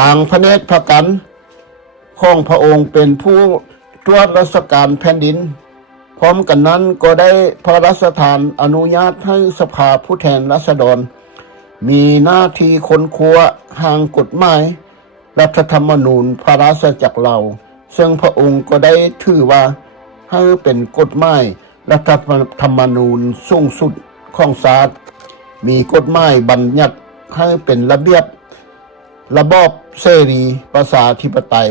ต่างพระเนตรพระกันของพระองค์เป็นผู้ตรวจราชการแผ่นดินพร้อมกันนั้นก็ได้พระราชทานอนุญาตให้สภาผู้แทนราษฎรมีหน้าที่ค้นคว้าหางกฎหมายรัฐธรรมนูญพระราชจักรเราซึ่งพระองค์ก็ได้ถือว่าให้เป็นกฎหมายรัฐธรรมนูญสูงสุดของศาลมีกฎหมายบัญญัติให้เป็นระเบียบระบอบเสรีประชาธิปไตย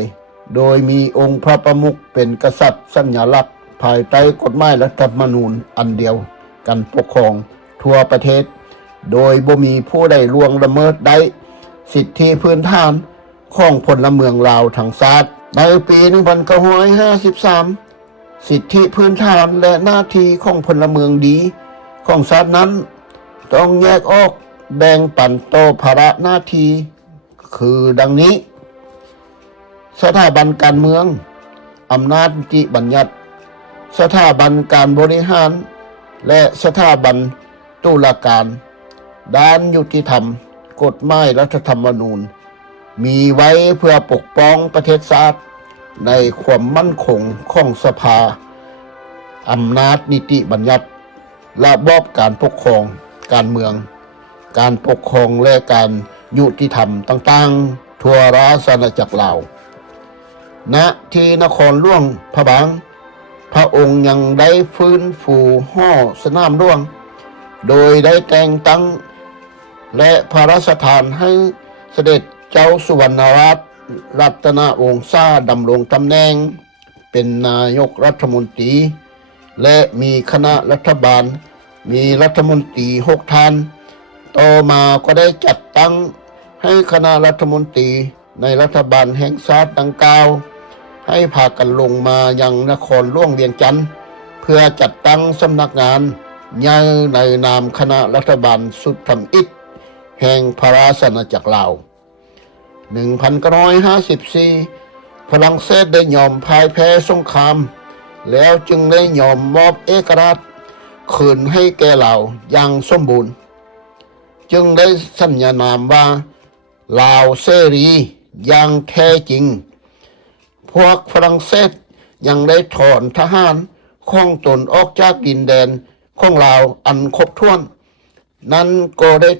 โดยมีองค์พระประมุขเป็นกษัตริย์สัญลักษณ์ภายใต้กฎหมายรัฐธรรมนูญอันเดียวกันปกครองทั่วประเทศโดยบ่มีผู้ใดล่วงละเมิดได้สิทธิพื้นฐานของพลเมืองลาวทั้งชาติในปี 1953 สิทธิพื้นฐานและหน้าที่ของพลเมืองดีของชาตินั้นต้องแยกออกแบ่งปันต่อภาระหน้าที่คือดังนี้สถาบันการเมืองอำนาจนิติบัญญัติสถาบันการบริหารและสถาบันตุลาการด้านยุติธรรมกฎหมายรัฐธรรมนูญมีไว้เพื่อปกป้องประเทศชาติในความมั่นคงของสภาอำนาจนิติบัญญัติระบอบการปกครองการเมืองการปกครองและการยุติธรรมต่างๆทั่วราชอาณาจักรลาวณที่นครหลวงพระบางพระองค์ยังได้ฟื้นฟูห่อสนามหลวงโดยได้แต่งตั้งและพระราชทานให้เสด็จเจ้าสุวรรณรัตน์รัตนวงศ์ชาดำรงตำแหน่งเป็นนายกรัฐมนตรีและมีคณะรัฐบาลมีรัฐมนตรี6 ท่านต่อมาก็ได้จัดตั้งให้คณะรัฐมนตรีในรัฐบาลแห่งชาติดังกล่าวให้พากันลงมายังนครหลวงเวียงจันทร์เพื่อจัดตั้งสำนักงานใหญ่ในนามคณะรัฐบาลสุดทำอิฐแห่งพระราชอาณาจักรลาว 1954 ฝรั่งเศสได้ยอมพ่ายแพ้สงครามแล้วจึงได้ยอมมอบเอกราชคืนให้แก่ลาวอย่างสมบูรณ์จึงได้สัญญานามว่าลาวเสรีอย่างแท้จริงพวกฝรั่งเศสยังได้ถอนทหารของตนออกจากดินแดนของลาวอันครบถ้วนนั้นก็ได้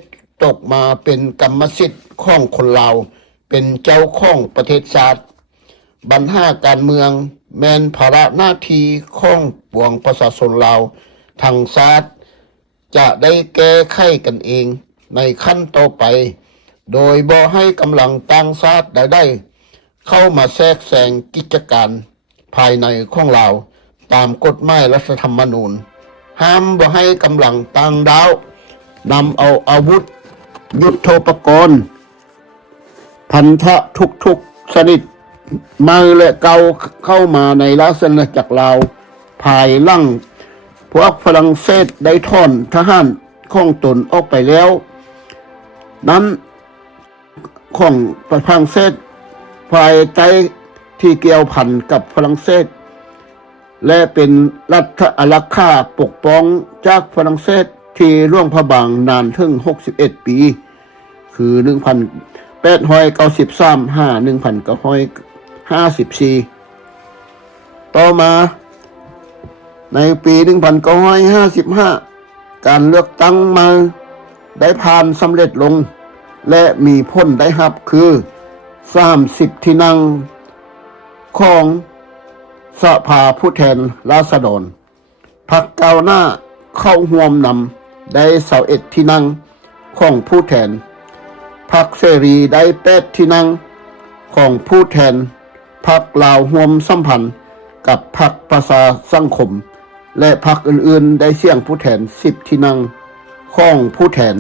ตกมาเป็นกรรมสิทธิ์ของคนลาวเป็นเจ้าของประเทศชาติปัญหาการเมืองแม้นภาระหน้าที่ของปวงประชาชนลาวทั้งชาติจะได้แก้ไขกันเองในขั้นต่อไปโดยบ่ให้กำลังต่างชาติใดๆเข้ามาแทรกแซงกิจการภายในของลาวตามกฎหมายรัฐธรรมนูญห้ามบ่ให้กำลังต่างดาวนำเอาอาวุธยุทโธปกรณ์พันธะทุกชนิดมาและเก่าเข้ามาในราชอาณาจักรลาวภายหลังพวกฝรั่งเศสได้ถอนทหารของตนออกไปแล้วนั้นของฝรั่งเศสภายใต้ที่เกี่ยวพันกับฝรั่งเศสและเป็นรัฐอารักขาปกป้องจากฝรั่งเศสที่หลวงพระบางนานถึง61 ปีคือ 1893 1954 ต่อมาในปี 1955 การเลือกตั้งมาได้ผ่านสำเร็จลงและมีผลได้รับคือ30 ที่นั่งของสภาผู้แทนราษฎรพรรคก้าวหน้าเข้าร่วมนำได้21 ที่นั่งของผู้แทนพรรคเสรีได้8 ที่นั่งของผู้แทนพรรคลาวร่วมสัมพันธ์กับพรรคประชาสังคมและพรรคอื่นๆได้เสียงผู้แทน10 ที่นั่งของผู้แทน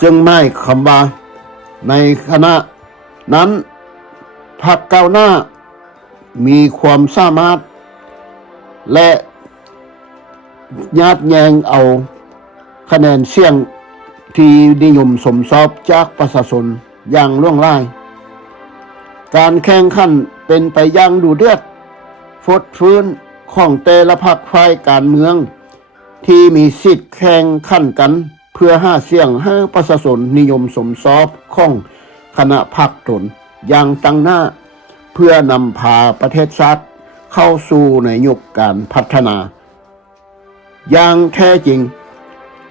ซึ่งหมายความว่าในคณะนั้นพรรคก้าวหน้ามีความสามารถและยัดแยงเอาคะแนนเสียงที่นิยมสมชอบจากประชาชนอย่างล่วงล้ายการแข่งขันเป็นไปอย่างดุเดือดฟดฟื้นของแต่ละพรรคฝ่ายการเมืองที่มีสิทธิ์แข่งขันกันเพื่อหาเสียงให้ประชาชนนิยมสมชอบของ คณะภาคตนอย่างตั้งหน้าเพื่อนำพาประเทศชาติเข้าสู่ในยุคการพัฒนาอย่างแท้จริง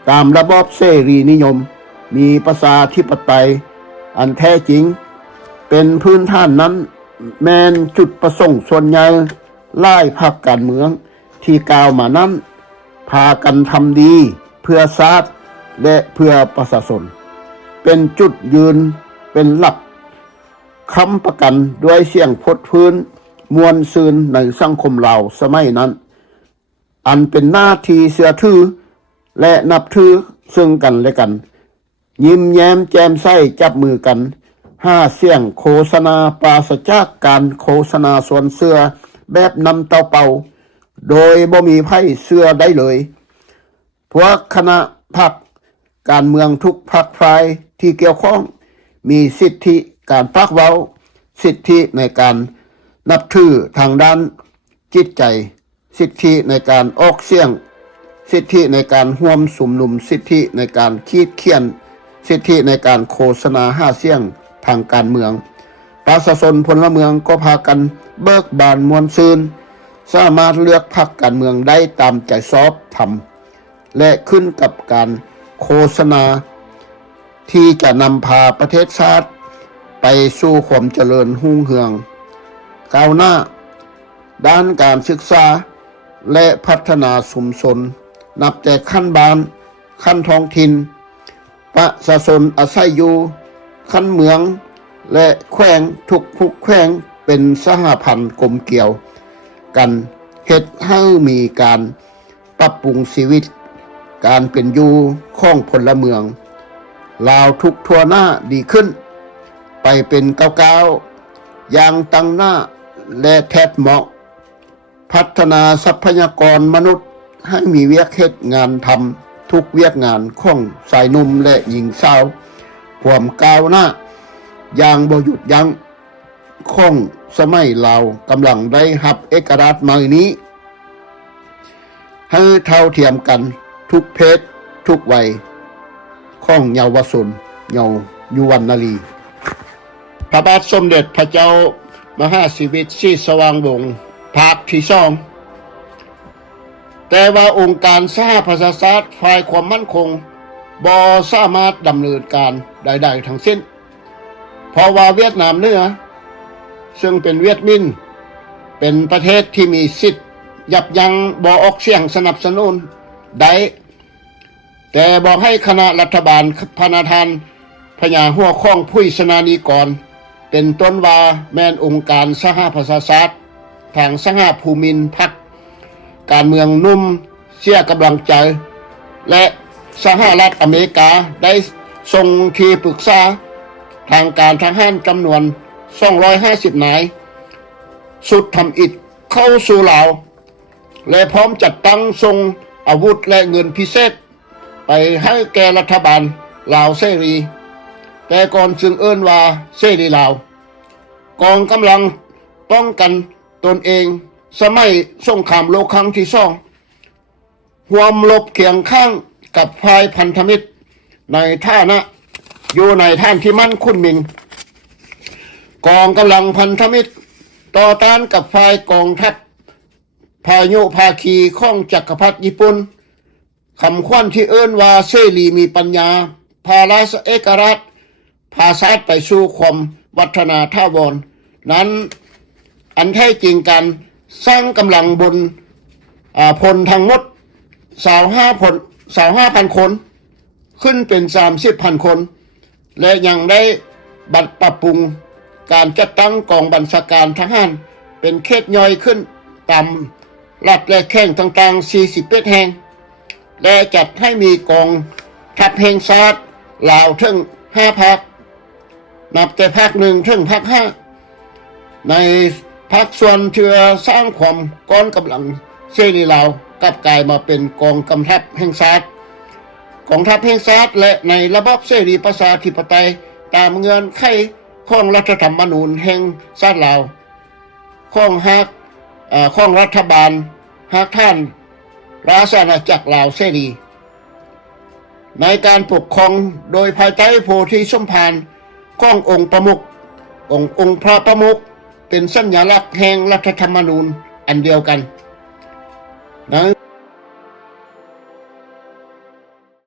ตามระบอบเสรีนิยมมีประชาธิปไตยอันแท้จริงเป็นพื้นฐานนั้นแมนจุดประสงค์ส่วนใหญ่หลายพรรคการเมืองที่กล่าวมานั้นพากันทำดีเพื่อชาติและเพื่อประชาชนเป็นจุดยืนเป็นหลักค้ำประกันด้วยเสียงพดพื้นมวลซืนในสังคมเราสมัยนั้นอันเป็นหน้าที่เสื่อถือและนับถือซึ่งกันและกันยิ้มแย้มแจ่มใสจับมือกันห้าเสียงโฆษณาปราศจากการโฆษณาส่วนเสื้อแบบนำเตาเป่าโดยบ่มีไพ่เสื้อได้เลยพวกคณะพรรคการเมืองทุกพรรคฝ่ายที่เกี่ยวข้องมีสิทธิการปากเว้าสิทธิในการนับถือทางด้านจิตใจสิทธิในการออกเสียงสิทธิในการร่วมสุมนุมสิทธิในการขีดเขียนสิทธิในการโฆษณาห้าเสียงทางการเมืองประชาชนพลเมืองก็พากันเบิกบานมวลซืนสามารถเลือกพรรคการเมืองได้ตามใจชอบธรรมและขึ้นกับการโฆษณาที่จะนำพาประเทศชาติไปสู่ความเจริญรุ่งเรืองก้าวหน้าด้านการศึกษาและพัฒนาชุมชนนับแต่ขั้นบ้านขั้นท้องถิ่นประชาชนอาศัยอยู่ขั้นเมืองและแขวงทุกแขวงเป็นสหพันธ์กลมเกี่ยวกันเฮ็ดให้มีการปรับปรุงชีวิตการเป็นอยู่ของพลเมืองลาวทุกทั่วหน้าดีขึ้นไปเป็นก้าวๆอย่างตั้งหน้าและแทบเหมาะพัฒนาทรัพยากรมนุษย์ให้มีเวียกเฮ็ดงานทำทุกเวียกงานของชายหนุ่มและหญิงสาวความก้าวหน้าอย่างบ่หยุดยั้งของสมัยลาวกำลังได้รับเอกราชใหม่นี้ให้เท่าเทียมกันทุกเพศทุกวัยของเยาวชนเยายุวรรณลีพระบาทสมเด็จพระเจ้ามหาชีวิตศรีสว่างวงศ์ภาคที่2แต่ว่าองค์การสหประชาชาติฝ่ายความมั่นคงบ่สามารถดำเนินการใดๆทั้งสิ้นเพราะว่าเวียดนามเหนือซึ่งเป็นเวียดมินเป็นประเทศที่มีสิทธิ์ยับยั้งบ่ออกเสียงสนับสนุนได้แต่บอกให้คณะรัฐบาลพนาทานพญาหัวข้องผู้สนานีกรเป็นต้นว่าแม่นองค์การสหประชาชาติทางสหภูมินพรรคการเมืองนุ่มเสียกำลังใจและสหรัฐอเมริกาได้ส่งทีปรึกษาทางการทหารจำนวน250นายสุดทำอิฐเข้าสู่ลาวและพร้อมจัดตั้งส่งอาวุธและเงินพิเศษไปให้แก่รัฐบาลลาวเสรีแต่ก่อนซึ่งเอิ้นว่าเสรีลาวกองกำลังป้องกันตนเองสมัยสงครามโลกครั้งที่2ร่วมรบเคียงข้างกับฝ่ายพันธมิตรในฐานะอยู่ในท่านที่มั่นคุ้นมิงกองกำลังพันธมิตรต่อต้านกับฝ่ายกองทัพพายุภาคีของจักรพรรดิญี่ปุ่นคำขวัญที่เอิ้นว่าเสรีมีปัญญาพาราเอกราชพาชาติไปสู่ความวัฒนาถาวรนั้นอันแท้จริงการสร้างกำลังบนพลทั้งหมด25,000 คนขึ้นเป็น30,000 คนและยังได้บัดปรับปรุงการจัดตั้งกองบัญชาการทหารเป็นเขตย่อยขึ้นตามรัฐและแข้งต่างๆ41แห่งและจัดให้มีกองทัพแห่งชาติลาวถึง5ภาคนับแต่ภาค1ถึงภาค5ในภาคส่วนเพื่อสร้างความก้อนกำลังเสรีลาวกลับกลายมาเป็นกองกำทัพแห่งชาติกองทัพแห่งชาติและในระบอบเสรีประชาธิปไตยตามเงื่อนไขของรัฐธรรมนูญแห่งชาติลาวของรัฐบาลท่านราชอาณาจักรลาวเสรีในการปกครองโดยภายใต้โพธิสมภาร ขององค์ประมุองค์พระประมุขเป็นสัญลักษณ์แห่งรัฐธรรมนูญอันเดียวกันนะ